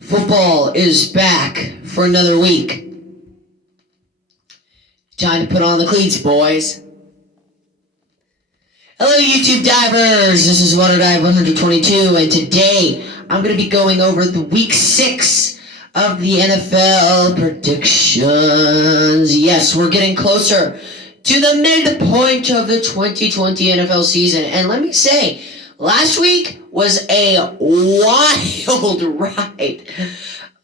Football is back for another week. Time to put on the cleats, boys. Hello, YouTube divers. This is Water Dive 122, and today I'm going to be going over the Week 6 of the NFL predictions. Yes, we're getting closer to the midpoint of the 2020 NFL season, and let me say, last week was a wild ride.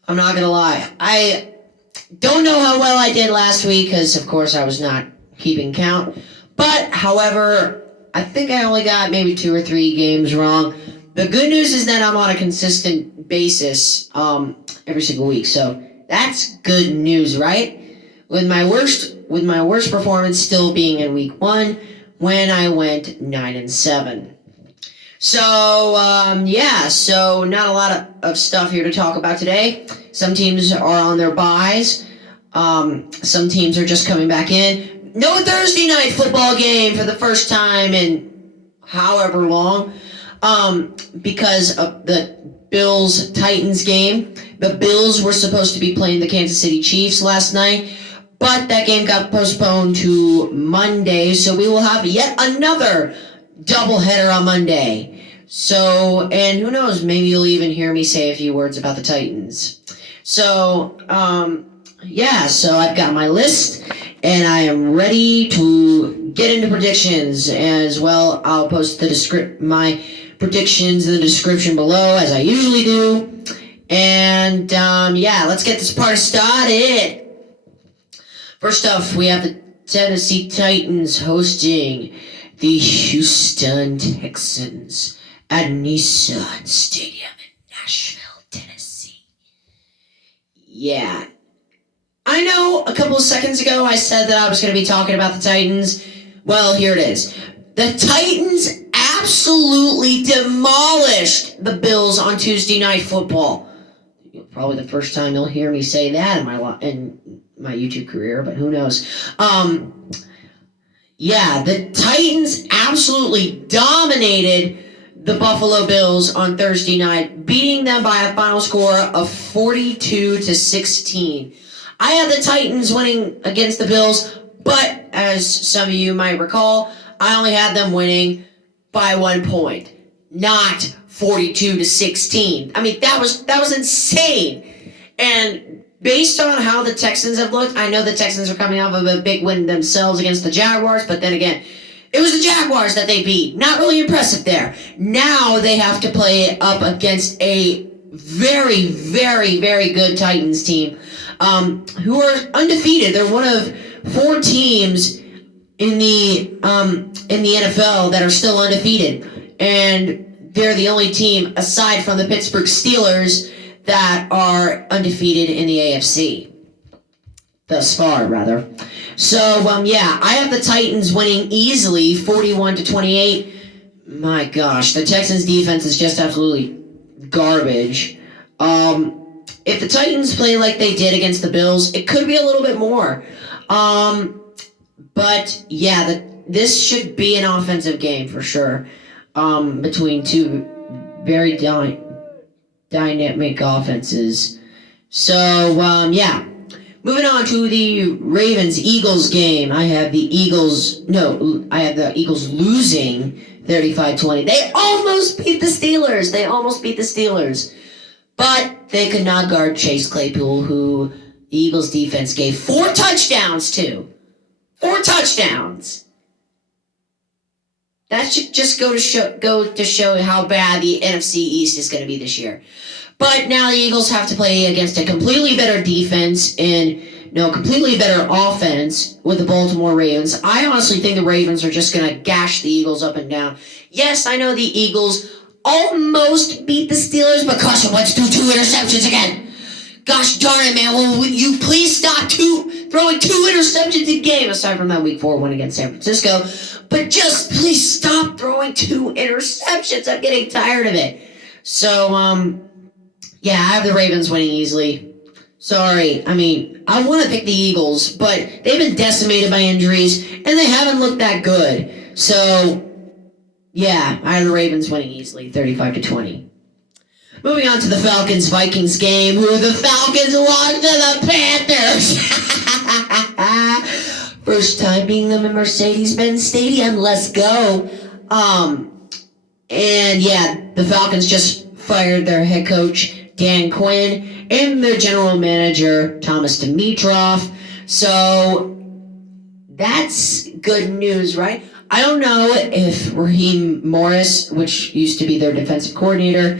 I'm not going to lie. I don't know how well I did last week because, of course, I was not keeping count. But, however, I think I only got maybe 2 or 3 games wrong. The good news is that I'm on a consistent basis every single week. So that's good news, right? With my worst performance still being in week 1 when I went 9-7. So, so not a lot of stuff here to talk about today. Some teams are on their byes. Some teams are just coming back in. No Thursday night football game for the first time in however long because of the Bills-Titans game. The Bills were supposed to be playing the Kansas City Chiefs last night, but that game got postponed to Monday, so we will have yet another doubleheader on Monday. So, and who knows, maybe you'll even hear me say a few words about the Titans. So, so I've got my list, and I am ready to get into predictions as well. I'll post my predictions in the description below, as I usually do. And, let's get this party started. First off, we have the Tennessee Titans hosting the Houston Texans at Nissan Stadium in Nashville, Tennessee. Yeah. I know a couple of seconds ago I said that I was going to be talking about the Titans. Well, here it is. The Titans absolutely demolished the Bills on Tuesday Night Football. Probably the first time you'll hear me say that in my YouTube career, but who knows. The Titans absolutely dominated the Buffalo Bills on Thursday night, beating them by a final score of 42-16. I had the Titans winning against the Bills, but as some of you might recall, I only had them winning by 1 point, not 42-16. I mean, that was insane. And based on how the Texans have looked, I know the Texans are coming off of a big win themselves against the Jaguars, but then again, it was the Jaguars that they beat. Not really impressive there. Now they have to play up against a very, very, very good Titans team who are undefeated. They're one of 4 teams in the NFL that are still undefeated. And they're the only team, aside from the Pittsburgh Steelers, that are undefeated in the AFC. Thus far, rather. So, I have the Titans winning easily, 41-28. My gosh, the Texans' defense is just absolutely garbage. If the Titans play like they did against the Bills, it could be a little bit more. This should be an offensive game for sure. Between two very dynamic offenses. So, moving on to the Ravens-Eagles game. I have the Eagles losing 35-20. They almost beat the Steelers. But they could not guard Chase Claypool, who the Eagles defense gave 4 touchdowns to. 4 touchdowns. That should just go to show how bad the NFC East is going to be this year. But now the Eagles have to play against a completely better defense and completely better offense with the Baltimore Ravens. I honestly think the Ravens are just going to gash the Eagles up and down. Yes, I know the Eagles almost beat the Steelers, but Carson Wentz threw 2 interceptions again. Gosh darn it, man. Will you please stop throwing 2 interceptions a game, aside from that Week 4 win against San Francisco. But just please stop throwing 2 interceptions. I'm getting tired of it. So, I have the Ravens winning easily. Sorry. I mean, I want to pick the Eagles, but they've been decimated by injuries, and they haven't looked that good. So, I have the Ravens winning easily, 35-20. Moving on to the Falcons-Vikings game, who the Falcons lost to the Panthers. First time beating them in Mercedes-Benz Stadium. Let's go. And yeah, the Falcons just fired their head coach, Dan Quinn, and their general manager, Thomas Dimitroff. So that's good news, right? I don't know if Raheem Morris, which used to be their defensive coordinator,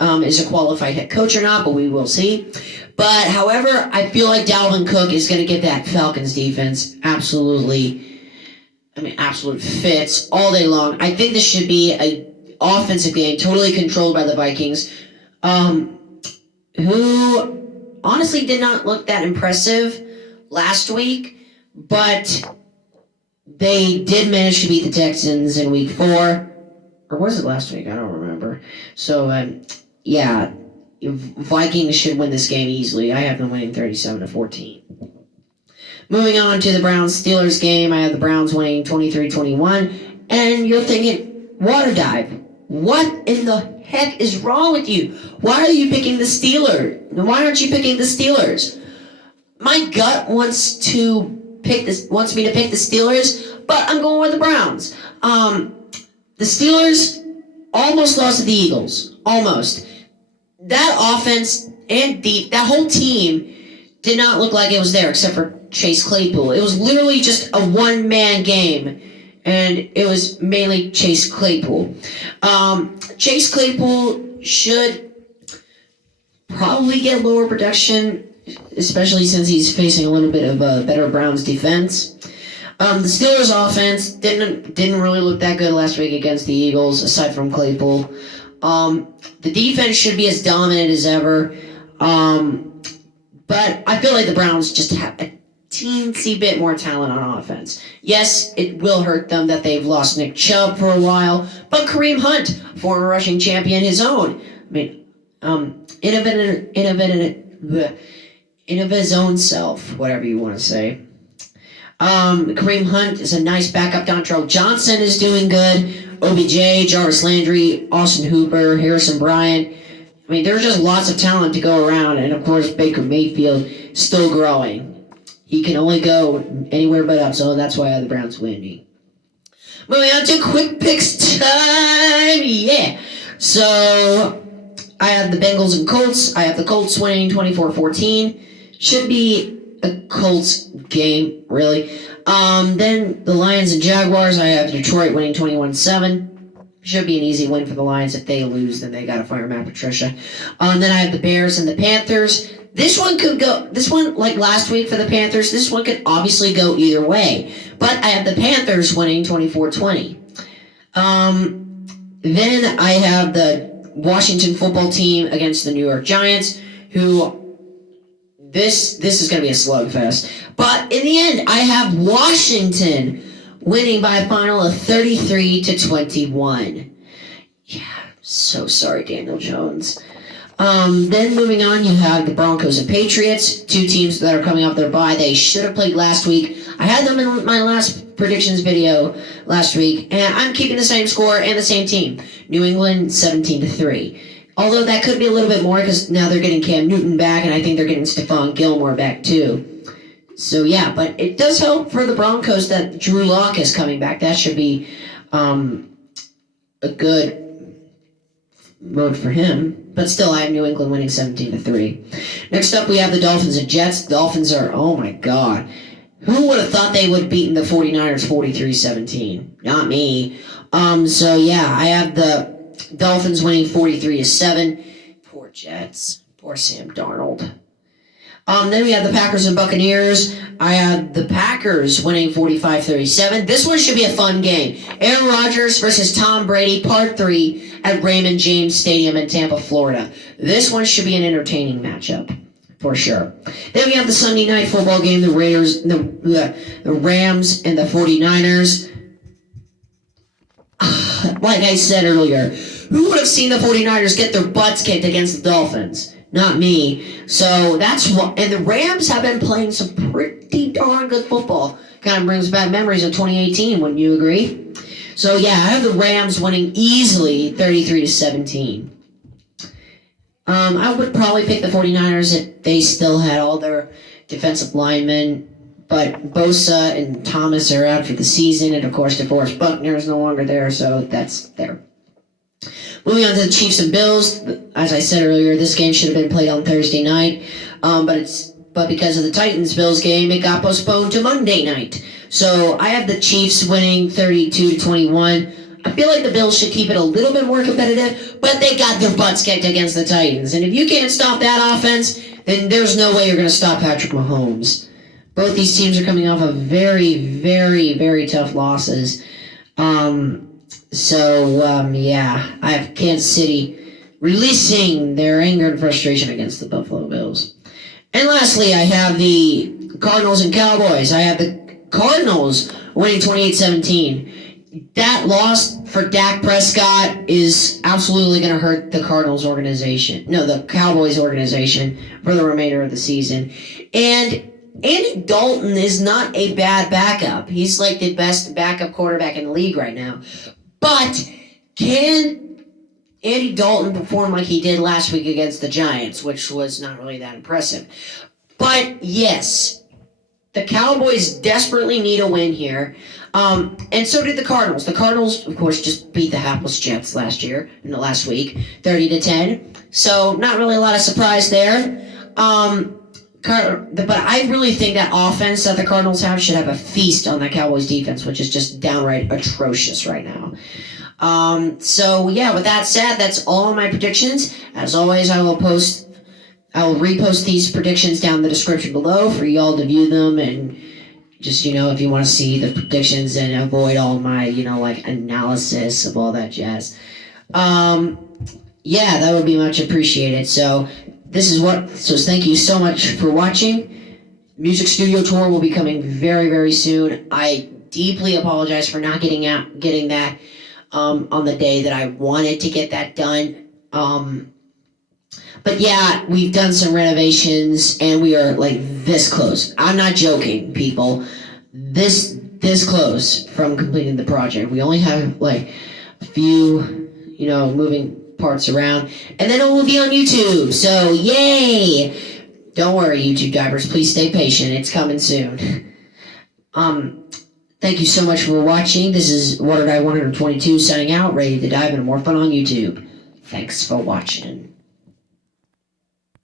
is a qualified head coach or not, but we will see. But, however, I feel like Dalvin Cook is going to get that Falcons defense absolute fits all day long. I think this should be an offensive game totally controlled by the Vikings, who honestly did not look that impressive last week, but they did manage to beat the Texans in week 4. Or was it last week? I don't remember. So, yeah, Vikings should win this game easily. I have them winning 37-14. Moving on to the Browns-Steelers game, I have the Browns winning 23-21. And you're thinking, water dive. What in the heck is wrong with you? Why are you picking the Steelers? Why aren't you picking the Steelers? My gut wants me to pick the Steelers, but I'm going with the Browns. The Steelers almost lost to the Eagles. Almost. That offense and that whole team did not look like it was there except for Chase Claypool. It was literally just a one-man game, and it was mainly Chase Claypool. Chase Claypool should probably get lower production, especially since he's facing a little bit of a better Browns defense. The Steelers' offense didn't really look that good last week against the Eagles, aside from Claypool. The defense should be as dominant as ever, but I feel like the Browns just have a teensy bit more talent on offense. Yes, it will hurt them that they've lost Nick Chubb for a while, but Kareem Hunt, former rushing champion, his own. In of his own self, whatever you want to say. Kareem Hunt is a nice backup. Dontrell Johnson is doing good. OBJ, Jarvis Landry, Austin Hooper, Harrison Bryant. There's just lots of talent to go around, and of course Baker Mayfield still growing. He can only go anywhere but up, so that's why I have the Browns winning. Moving on to quick picks time, yeah. So I have the Bengals and Colts. I have the Colts winning 24-14. Should be a Colts game, really. Then the Lions and Jaguars, I have Detroit winning 21-7. Should be an easy win for the Lions. If they lose, then they got to fire Matt Patricia. Then I have the Bears and the Panthers. This one, like last week for the Panthers, this one could obviously go either way. But I have the Panthers winning 24-20. Then I have the Washington football team against the New York Giants, who this is going to be a slugfest. But in the end, I have Washington winning by a final of 33-21. Yeah, so sorry, Daniel Jones. Then moving on, you have the Broncos and Patriots, two teams that are coming off their bye. They should have played last week. I had them in my last predictions video last week, and I'm keeping the same score and the same team. New England 17-3. Although that could be a little bit more because now they're getting Cam Newton back, and I think they're getting Stephon Gilmore back too. So yeah, but it does help for the Broncos that Drew Lock is coming back. That should be a good mode for him. But still, I have New England winning 17-3. Next up, we have the Dolphins and Jets. The Dolphins are, oh my God. Who would have thought they would have beaten the 49ers 43-17? Not me. So yeah, I have the Dolphins winning 43-7. Poor Jets. Poor Sam Darnold. Then we have the Packers and Buccaneers. I have the Packers winning 45-37. This one should be a fun game. Aaron Rodgers versus Tom Brady, Part 3 at Raymond James Stadium in Tampa, Florida. This one should be an entertaining matchup, for sure. Then we have the Sunday night football game, the Rams and the 49ers. Like I said earlier, who would have seen the 49ers get their butts kicked against the Dolphins? Not me. So that's what. And the Rams have been playing some pretty darn good football. Kind of brings back memories of 2018, wouldn't you agree? So yeah, I have the Rams winning easily 33-17. I would probably pick the 49ers if they still had all their defensive linemen, but Bosa and Thomas are out for the season, and of course DeForest Buckner is no longer there, so that's there. Moving on to the Chiefs and Bills, as I said earlier, this game should have been played on Thursday night, but because of the Titans-Bills game, it got postponed to Monday night. So I have the Chiefs winning 32-21. I feel like the Bills should keep it a little bit more competitive, but they got their butts kicked against the Titans. And if you can't stop that offense, then there's no way you're going to stop Patrick Mahomes. Both these teams are coming off of very, very, very tough losses. Yeah, I have Kansas City releasing their anger and frustration against the Buffalo Bills. And lastly, I have the Cardinals and Cowboys. I have the Cardinals winning 28-17. That loss for Dak Prescott is absolutely going to hurt the the Cowboys organization for the remainder of the season. And Andy Dalton is not a bad backup. He's like the best backup quarterback in the league right now. But can Andy Dalton perform like he did last week against the Giants, which was not really that impressive? But yes, the Cowboys desperately need a win here. And so did the Cardinals. The Cardinals, of course, just beat the hapless Jets last week, 30-10. So not really a lot of surprise there. But I really think that offense that the Cardinals have should have a feast on the Cowboys defense, which is just downright atrocious right now. With that said, that's all my predictions. As always, I will repost these predictions down in the description below for y'all to view them, and just, if you want to see the predictions and avoid all my, analysis of all that jazz. That would be much appreciated. So thank you so much for watching. Music studio tour will be coming very, very soon. I deeply apologize for not getting that on the day that I wanted to get that done. But yeah, we've done some renovations and we are like this close. I'm not joking, people. This close from completing the project. We only have like a few, moving parts around, and then it will be on YouTube. So yay! Don't worry, YouTube divers. Please stay patient. It's coming soon. Thank you so much for watching. This is Water Guy 122 signing out, ready to dive into more fun on YouTube. Thanks for watching.